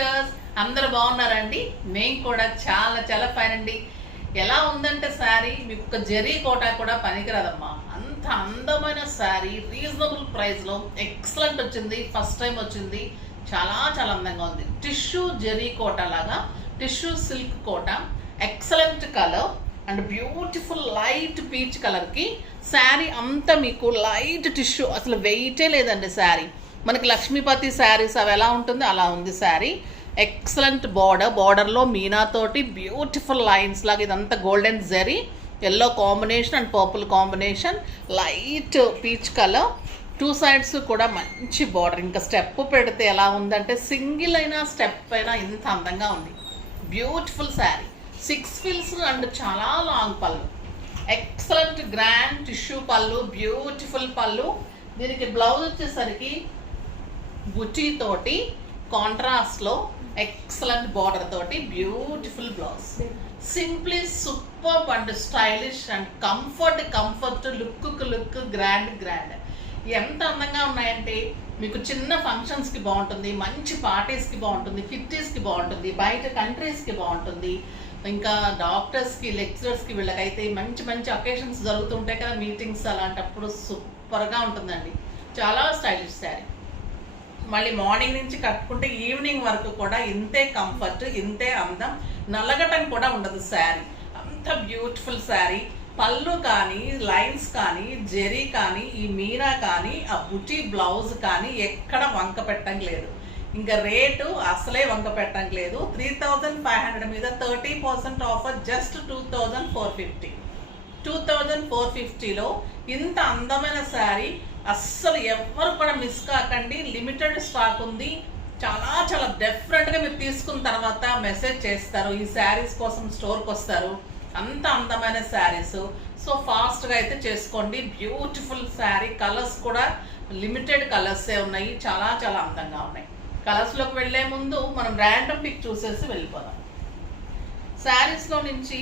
Sisters అందరూ బాగున్నారండి. మేము కూడా చాలా చాలా ఫైన్ అండి. ఎలా ఉందంటే శారీ మీకు ఒక జరీ కోటా కూడా పనికిరాదమ్మా, అంత అందమైన శారీ రీజనబుల్ ప్రైస్లో ఎక్సలెంట్ వచ్చింది. ఫస్ట్ టైం వచ్చింది, చాలా చాలా అందంగా ఉంది. టిష్యూ జరీ కోటా లాగా tissue silk kota, excellent colour and beautiful light peach కలర్కి శారీ అంతా మీకు లైట్ టిష్యూ, అసలు వెయిటే లేదండి శారీ. మనకి లక్ష్మీపతి శారీస్ అవి ఎలా ఉంటుంది అలా ఉంది శారీ. ఎక్సలెంట్ బార్డర్లో మీనాతోటి బ్యూటిఫుల్ లైన్స్ లాగా ఇదంతా golden zari, yellow combination and purple combination, light peach colour, two sides కూడా మంచి బార్డర్. ఇంకా స్టెప్ పెడితే ఎలా ఉందంటే సింగిల్ అయినా స్టెప్ అయినా ఇంత అందంగా ఉంది. బ్యూటిఫుల్ శారీ, 6 ఫిల్స్ అండ్ చాలా లాంగ్ పళ్ళు, ఎక్సలెంట్ గ్రాండ్ టిష్యూ పళ్ళు, బ్యూటిఫుల్ పళ్ళు. దీనికి బ్లౌజ్ వచ్చేసరికి బుటీ తోటి కాంట్రాస్ట్లో ఎక్సలెంట్ బార్డర్ తోటి beautiful blouse. Simply super and stylish and comfort, look grand. ఎంత అందంగా ఉన్నాయంటే మీకు చిన్న ఫంక్షన్స్కి బాగుంటుంది, మంచి పార్టీస్కి బాగుంటుంది, కిట్టీస్కి బాగుంటుంది, బయట కంట్రీస్కి బాగుంటుంది, ఇంకా డాక్టర్స్కి లెక్చరర్స్కి వీళ్ళకైతే మంచి అకేషన్స్ జరుగుతుంటాయి కదా, మీటింగ్స్, అలాంటప్పుడు సూపర్గా ఉంటుందండి. చాలా స్టైలిష్ శారీ. మళ్ళీ మార్నింగ్ నుంచి కట్టుకుంటే ఈవినింగ్ వరకు కూడా ఇంతే కంఫర్ట్, ఇంతే అందం, నల్లగటం కూడా ఉండదు శారీ. అంత బ్యూటిఫుల్ శారీ. పళ్ళు కానీ, లైన్స్ కానీ, జెరీ కానీ, ఈ మీనా కానీ, ఆ బుటీ బ్లౌజ్ కానీ ఎక్కడ వంక పెట్టడం లేదు. ఇంకా రేటు అసలే వంక పెట్టడం లేదు. 3500 మీద 30% ఆఫర్, జస్ట్ 2450. 2450లో ఇంత అందమైన శారీ అస్సలు ఎవ్వరు కూడా మిస్ కాకండి. లిమిటెడ్ స్టాక్ ఉంది. చాలా చాలా డెఫినెట్గా మీరు తీసుకున్న తర్వాత మెసేజ్ చేస్తారు, ఈ శారీస్ కోసం స్టోర్కి వస్తారు. అంత అందమైన శారీస్. సో ఫాస్ట్గా అయితే చేసుకోండి. బ్యూటిఫుల్ శారీ. కలర్స్ కూడా లిమిటెడ్ కలర్సే ఉన్నాయి, చాలా చాలా అందంగా ఉన్నాయి. కలర్స్లోకి వెళ్ళే ముందు మనం ర్యాండమ్ పిక్ చూసేసి వెళ్ళిపోదాం. శారీస్లో నుంచి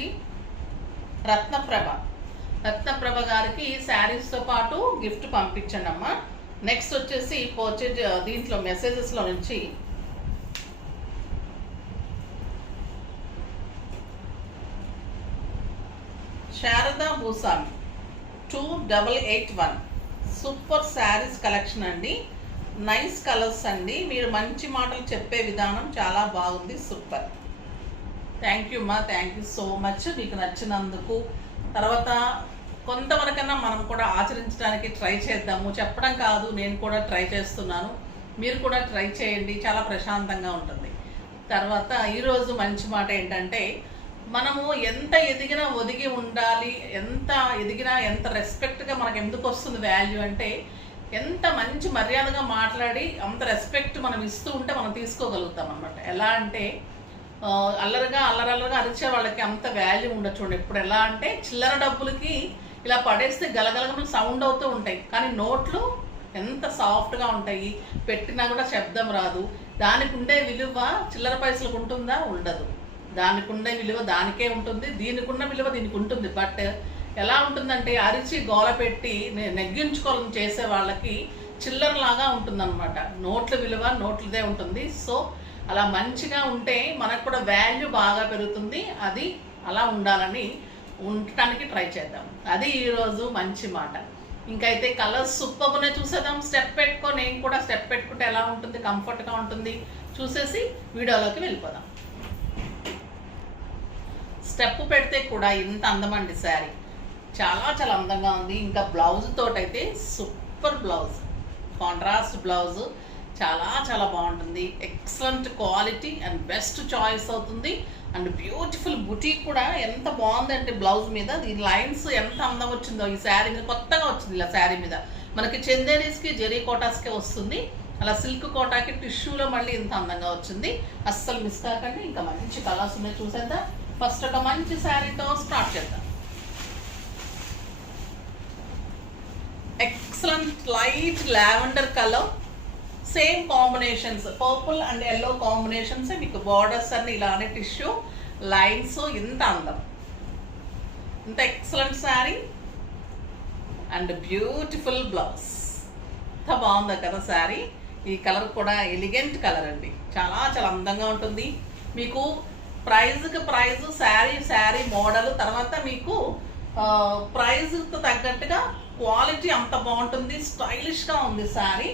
రత్నప్రభ గారికి శారీస్తో పాటు గిఫ్ట్ పంపించండి అమ్మా. నెక్స్ట్ వచ్చేసి దీంట్లో మెసేజెస్లో నుంచి శారదా భూస్వామి 2881 సూపర్ శారీస్ కలెక్షన్ అండి. నైస్ కలర్స్ అండి. మీరు మంచి మాటలు చెప్పే విధానం చాలా బాగుంది, సూపర్. థ్యాంక్ యూ అమ్మా, థ్యాంక్ యూ సో మచ్ మీకు నచ్చినందుకు. తర్వాత కొంతవరకన్నా మనం కూడా ఆచరించడానికి ట్రై చేద్దాము. చెప్పడం కాదు, నేను కూడా ట్రై చేస్తున్నాను, మీరు కూడా ట్రై చేయండి, చాలా ప్రశాంతంగా ఉంటుంది. తర్వాత ఈరోజు మంచి మాట ఏంటంటే, మనము ఎంత ఎదిగినా ఒదిగి ఉండాలి, ఎంత ఎదిగినా ఎంత రెస్పెక్ట్గా మనకు ఎందుకు వస్తుంది వాల్యూ అంటే, ఎంత మంచి మర్యాదగా మాట్లాడి అంత రెస్పెక్ట్ మనం ఇస్తూ ఉంటే మనం తీసుకోగలుగుతాం అనమాట. ఎలా అంటే అల్లరగా అరిచే వాళ్ళకి అంత వాల్యూ ఉండదు. చూడండి, ఇప్పుడు ఎలా అంటే చిల్లర డబ్బులకి ఇలా పడేస్తే గలగలగలు సౌండ్ అవుతూ ఉంటాయి, కానీ నోట్లు ఎంత సాఫ్ట్గా ఉంటాయి, పెట్టినా కూడా శబ్దం రాదు. దానికి ఉండే విలువ చిల్లర పైసలకు ఉంటుందా? ఉండదు. దానికి ఉండే విలువ దానికే ఉంటుంది, దీనికి ఉన్న విలువ దీనికి ఉంటుంది. బట్ ఎలా ఉంటుందంటే అరిచి గోల పెట్టి నెగ్గించుకోవాలని చేసే వాళ్ళకి చిల్లరలాగా ఉంటుందన్నమాట. నోట్ల విలువ నోట్లదే ఉంటుంది. సో అలా మంచిగా ఉంటే మనకు కూడా వాల్యూ బాగా పెరుగుతుంది. అది అలా ఉండాలని ఉండటానికి ట్రై చేద్దాం. అది ఈరోజు మంచి మాట. ఇంకైతే కలర్స్ సూపర్గానే చూసేద్దాం. స్టెప్ పెట్టుకో, నేను కూడా స్టెప్ పెట్టుకుంటే ఎలా ఉంటుంది, కంఫర్ట్గా ఉంటుంది చూసేసి వీడియోలోకి వెళ్ళిపోదాం. స్టెప్ పెడితే కూడా ఇంత అందమండి శారీ, చాలా చాలా అందంగా ఉంది. ఇంకా బ్లౌజ్ తోటైతే సూపర్ బ్లౌజ్, కాంట్రాస్ట్ బ్లౌజ్, చాలా చాలా బాగుంటుంది. Excellent quality and best choice అవుతుంది. అండ్ బ్యూటిఫుల్ బుటీ కూడా ఎంత బాగుందంటే బ్లౌజ్ మీద దీని లైన్స్ ఎంత అందం వచ్చిందో ఈ శారీ మీద. కొత్తగా వచ్చింది ఇలా శారీ మీద. మనకి చందేరీస్కి జెరీ కోటాస్కే వస్తుంది, అలా సిల్క్ కోటాకి టిష్యూలో మళ్ళీ ఇంత అందంగా వచ్చింది. అస్సలు మిస్ కాకండి. ఇంకా మంచి కలర్స్ ఉన్నాయి, చూసేద్దాం. ఫస్ట్ ఒక మంచి శారీతో స్టార్ట్ చేద్దాం. Excellent light lavender colour, same combinations, purple and yellow combinations. మీకు బార్డర్స్ అన్ని ఇలానే టిష్యూ లైన్స్, ఇంత అందం, ఇంత excellent sari and beautiful blouse. ఎంత బాగుంది కదా శారీ. ఈ కలర్ కూడా ఎలిగెంట్ కలర్ అండి, చాలా చాలా అందంగా ఉంటుంది. మీకు ప్రైజ్కి ప్రైజ్, శారీ మోడల్, తర్వాత మీకు ప్రైజ్కి తగ్గట్టుగా క్వాలిటీ అంత బాగుంటుంది. స్టైలిష్గా ఉంది శారీ.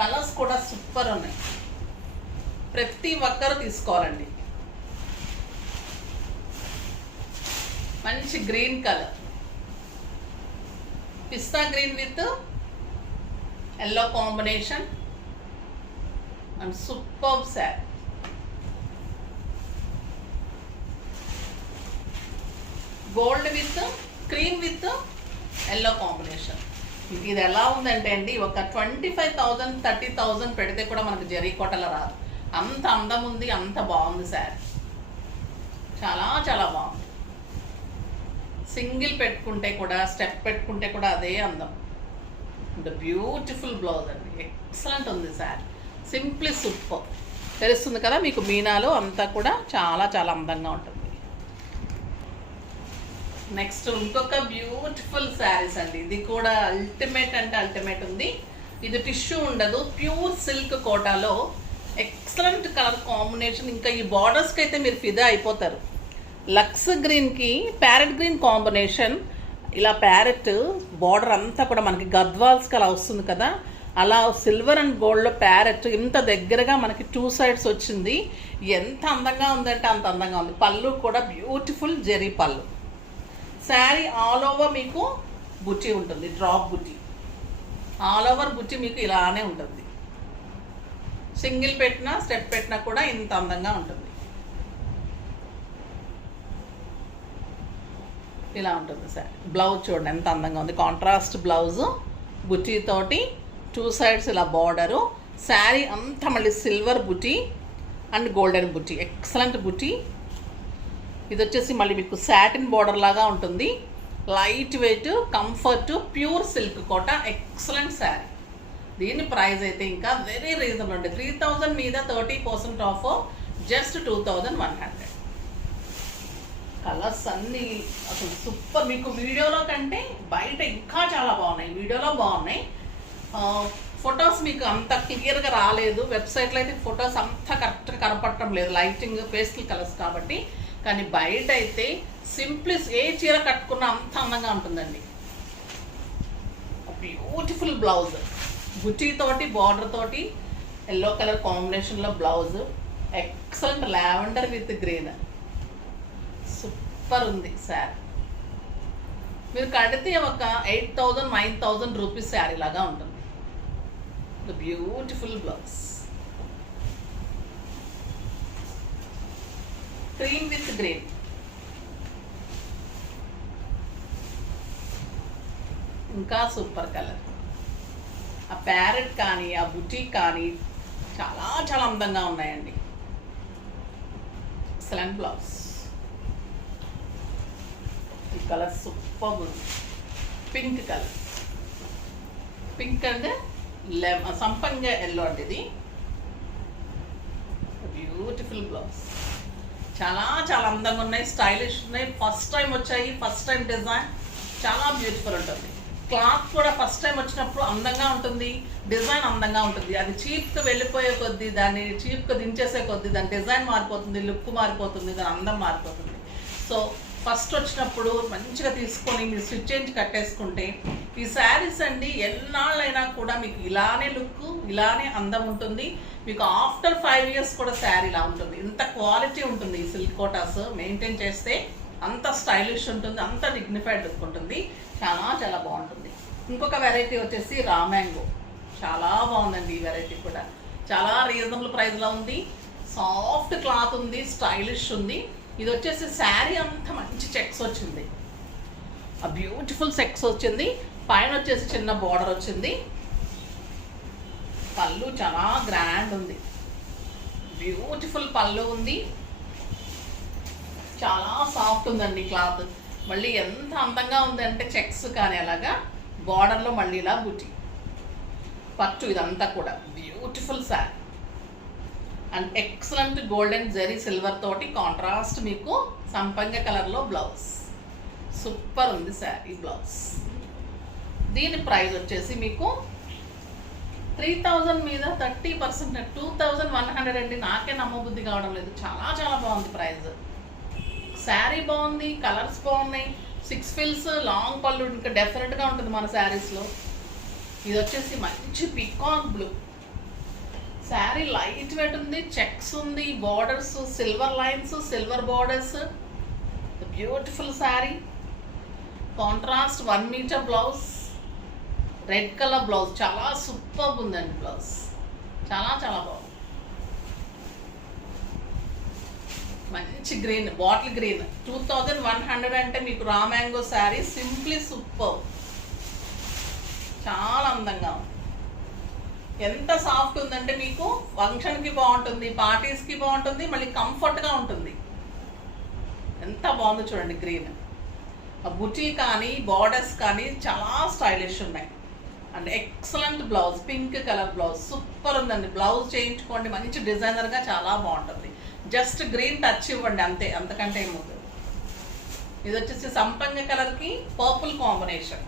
కలర్స్ కూడా సూపర్ ఉన్నాయి, ప్రతి ఒక్కరు తీసుకోవాలండి. మంచి green colour, pista green with yellow combination and super sari. Gold with cream with yellow combination. ఇది ఎలా ఉందంటే అండి, ఒక 25,000 30,000 పెడితే కూడా మనకు జరీ కోటలో రాదు, అంత అందం ఉంది, అంత బాగుంది శారీ. చాలా చాలా బాగుంది. సింగిల్ పెట్టుకుంటే కూడా, స్టెప్ పెట్టుకుంటే కూడా అదే అందం. బ్యూటిఫుల్ బ్లౌజ్ అండి, ఎక్సలెంట్ ఉంది శారీ. Simply super. తెలుస్తుంది కదా మీకు, మీనాలో అంతా కూడా చాలా చాలా అందంగా ఉంటుంది. నెక్స్ట్ ఇంకొక బ్యూటిఫుల్ శారీస్ అండి. ఇది కూడా అల్టిమేట్ అంటే అల్టిమేట్ ఉంది. ఇది టిష్యూ ఉండదు, ప్యూర్ సిల్క్ కోటాలో ఎక్సలెంట్ కలర్ కాంబినేషన్. ఇంకా ఈ బార్డర్స్కి అయితే మీరు ఫిదా అయిపోతారు. లక్స్ గ్రీన్కి ప్యారెట్ గ్రీన్ కాంబినేషన్. ఇలా ప్యారెట్ బార్డర్ అంతా కూడా మనకి గద్వాల్స్కి అలా వస్తుంది కదా, అలా సిల్వర్ అండ్ గోల్డ్లో ప్యారెట్ ఇంత దగ్గరగా మనకి 2 సైడ్స్ వచ్చింది. ఎంత అందంగా ఉందంటే అంత అందంగా ఉంది. పళ్ళు కూడా బ్యూటిఫుల్ జెరీ పళ్ళు. శారీ ఆల్ ఓవర్ మీకు బుట్టి ఉంటుంది, డ్రాప్ బుట్టి. ఆల్ ఓవర్ బుట్టి మీకు ఇలానే ఉంటుంది. సింగిల్ పెట్టినా, స్టెప్ పెట్టినా కూడా ఇంత అందంగా ఉంటుంది. ఇలా ఉంటుంది సార్. బ్లౌజ్ చూడండి ఎంత అందంగా ఉంది, కాంట్రాస్ట్ బ్లౌజు, బుట్టీతోటి 2 సైడ్స్ ఇలా బార్డరు. శారీ అంతా మళ్ళీ సిల్వర్ బుట్టి అండ్ గోల్డెన్ బుట్టి, ఎక్సలెంట్ బుట్టి. ఇది వచ్చేసి మళ్ళీ మీకు సాటిన్ బార్డర్ లాగా ఉంటుంది. Light weight, comfort, pure silk Kota, excellent sari. దీని ప్రైస్ అయితే ఇంకా వెరీ రీజనబుల్ అండి. 3,000 మీద 30% ఆఫ్, జస్ట్ 2,100. కలర్స్ అన్నీ అసలు సూపర్. మీకు వీడియోలో కంటే బయట ఇంకా చాలా బాగున్నాయి, వీడియోలో బాగున్నాయి. ఫొటోస్ మీకు అంత క్లియర్గా రాలేదు, వెబ్సైట్లో అయితే ఫొటోస్ అంత కరెక్ట్గా కనపడటం లేదు, లైటింగ్ పేస్టల్ కలర్స్ కాబట్టి. కానీ బయట అయితే సింప్లీ ఏ చీర కట్టుకున్నా అంత అందంగా ఉంటుందండి. బ్యూటిఫుల్ బ్లౌజ్, బుట్టీతోటి బార్డర్ తోటి ఎల్లో కలర్ కాంబినేషన్లో blouse, excellent lavender with green, super ఉంది శారీ. మీరు కడితే ఒక 8,000 9,000 రూపీస్ శారీ లాగా ఉంటుంది. Beautiful blouse, cream with green. ఇంకా సూపర్ కలర్. ఆ ప్యారెట్ కానీ, ఆ బుటీ కానీ చాలా చాలా అందంగా ఉన్నాయండి. Excellent blouse. ఈ కలర్ సూపర్ ఉంది. పింక్ కలర్, పింక్ అండ్ సంపంగ ఎల్లో అండి. ఇది బ్యూటిఫుల్ బ్లౌజ్. చాలా చాలా అందంగా ఉన్నాయి, స్టైలిష్ ఉన్నాయి. ఫస్ట్ టైం వచ్చాయి, ఫస్ట్ టైం డిజైన్, చాలా బ్యూటిఫుల్ ఉంటుంది. క్లాత్ కూడా ఫస్ట్ టైం వచ్చినప్పుడు అందంగా ఉంటుంది, డిజైన్ అందంగా ఉంటుంది. అది చీప్గా వెళ్ళిపోయే కొద్దీ, దాన్ని చీప్గా దించేసే కొద్దీ దాని డిజైన్ మారిపోతుంది, లుక్ మారిపోతుంది, దాని అందం మారిపోతుంది. సో ఫస్ట్ వచ్చినప్పుడు మంచిగా తీసుకొని మీరు స్టిచ్ చేంజ్ కట్టేసుకుంటే ఈ శారీస్ అండి ఎన్నాళ్ళైనా కూడా మీకు ఇలానే లుక్, ఇలానే అందం ఉంటుంది. మీకు ఆఫ్టర్ 5 years కూడా శారీ ఇలా ఉంటుంది. ఇంత క్వాలిటీ ఉంటుంది. ఈ సిల్క్ కోటాస్ మెయింటైన్ చేస్తే అంత స్టైలిష్ ఉంటుంది, అంత డిగ్నిఫైడ్ లుక్ ఉంటుంది. చాలా చాలా బాగుంటుంది. ఇంకొక వెరైటీ వచ్చేసి రా మ్యాంగో, చాలా బాగుందండి. ఈ వెరైటీ కూడా చాలా రీజనబుల్ ప్రైస్లో ఉంది. సాఫ్ట్ క్లాత్ ఉంది, స్టైలిష్ ఉంది. ఇది వచ్చేసి శారీ అంతా మంచి చెక్స్ వచ్చింది, ఆ బ్యూటిఫుల్ చెక్స్ వచ్చింది. పైన వచ్చేసి చిన్న బార్డర్ వచ్చింది. పళ్ళు చాలా గ్రాండ్ ఉంది, బ్యూటిఫుల్ పళ్ళు ఉంది. చాలా సాఫ్ట్ ఉందండి క్లాత్. మళ్ళీ ఎంత అందంగా ఉందంటే చెక్స్ కానీ అలాగా బార్డర్లో మళ్ళీ ఇలా బుట్టి పట్టు, ఇదంతా కూడా beautiful sari. And excellent golden zari silver తోటి కాంట్రాస్ట్ మీకు సంపంగ కలర్లో బ్లౌజ్, సూపర్ ఉంది శారీ బ్లౌజ్. దీని ప్రైస్ వచ్చేసి మీకు 3000 మీద 30%, 2100 అండి. నాకే నమ్మబుద్ధి కావడం లేదు. చాలా చాలా బాగుంది ప్రైస్. శారీ బాగుంది, కలర్స్ బాగున్నాయి, 6 ఫిల్స్, లాంగ్ పళ్ళు ఇంకా డెఫినెట్గా ఉంటుంది మన శారీస్లో. ఇది వచ్చేసి మంచి peacock blue sari, light weight ఉంది, చెక్స్ ఉంది, borders, silver lines, silver borders, beautiful sari. Contrast 1 metre blouse, red colour blouse, చాలా సూపర్ ఉందండి బ్లౌజ్, చాలా చాలా బాగుంది. మంచి గ్రీన్, బాటిల్ గ్రీన్, 2100 అంటే మీకు raw mango sari, simply super, చాలా అందంగా ఉంది. ఎంత సాఫ్ట్ ఉందంటే మీకు ఫంక్షన్కి బాగుంటుంది, పార్టీస్కి బాగుంటుంది, మళ్ళీ కంఫర్ట్గా ఉంటుంది. ఎంత బాగుందో చూడండి గ్రీన్. ఆ బుటీ కానీ బార్డర్స్ కానీ చాలా స్టైలిష్ ఉన్నాయి. And excellent blouse, pink colour blouse, super ఉందండి. బ్లౌజ్ చేయించుకోండి, మంచి డిజైనర్గా చాలా బాగుంటుంది. జస్ట్ గ్రీన్ టచ్ ఇవ్వండి అంతే, అంతకంటే ఏమవుతుంది. ఇది వచ్చేసి సంపంగ కలర్కి పర్పుల్ కాంబినేషన్,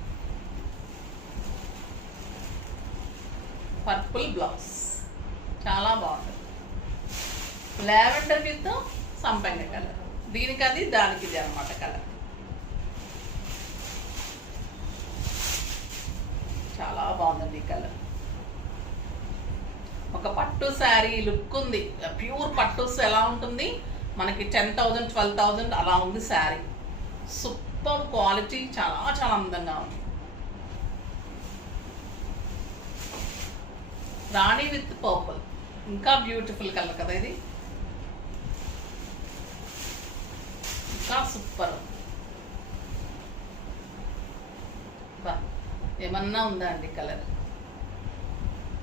పర్పుల్ బ్లౌజ్, చాలా బాగుంటుంది. లావెండర్ విత్ సంపంగ కలర్, దీనికి అది దానికి ఇది అనమాట కలర్. చాలా బాగుందండి ఈ కలర్. ఒక పట్టు శారీ లుక్ ఉంది. ప్యూర్ పట్టుస్ ఎలా ఉంటుంది మనకి 10,000 12,000 అలా ఉంది శారీ. సూపర్ క్వాలిటీ, చాలా చాలా అందంగా ఉంది. రాణి విత్ పర్పుల్, ఇంకా బ్యూటిఫుల్ కలర్ కదా ఇది, ఇంకా సూపర్. ఏమన్నా ఉందా అండి కలర్,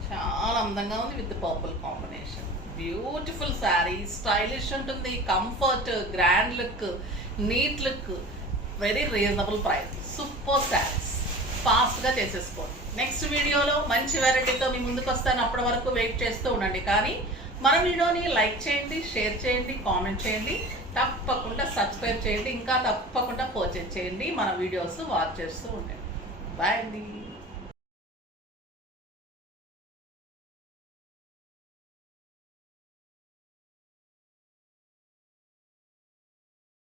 చాలా అందంగా ఉంది with purple combination. Beautiful sari, stylish ఉంటుంది, comfort, grand look, neat look, very reasonable price. Super saris, ఫాస్ట్గా చేసేసుకోండి. నెక్స్ట్ వీడియోలో మంచి వెరైటీతో మీ ముందుకు వస్తాను. అప్పటి వరకు వెయిట్ చేస్తూ ఉండండి. కానీ మన వీడియోని లైక్ చేయండి, షేర్ చేయండి, కామెంట్ చేయండి, తప్పకుండా సబ్స్క్రైబ్ చేయండి, ఇంకా తప్పకుండా పర్చేజ్ చేయండి. మన వీడియోస్ వాచ్ చేస్తూ ఉండండి. బాయ్ అండి.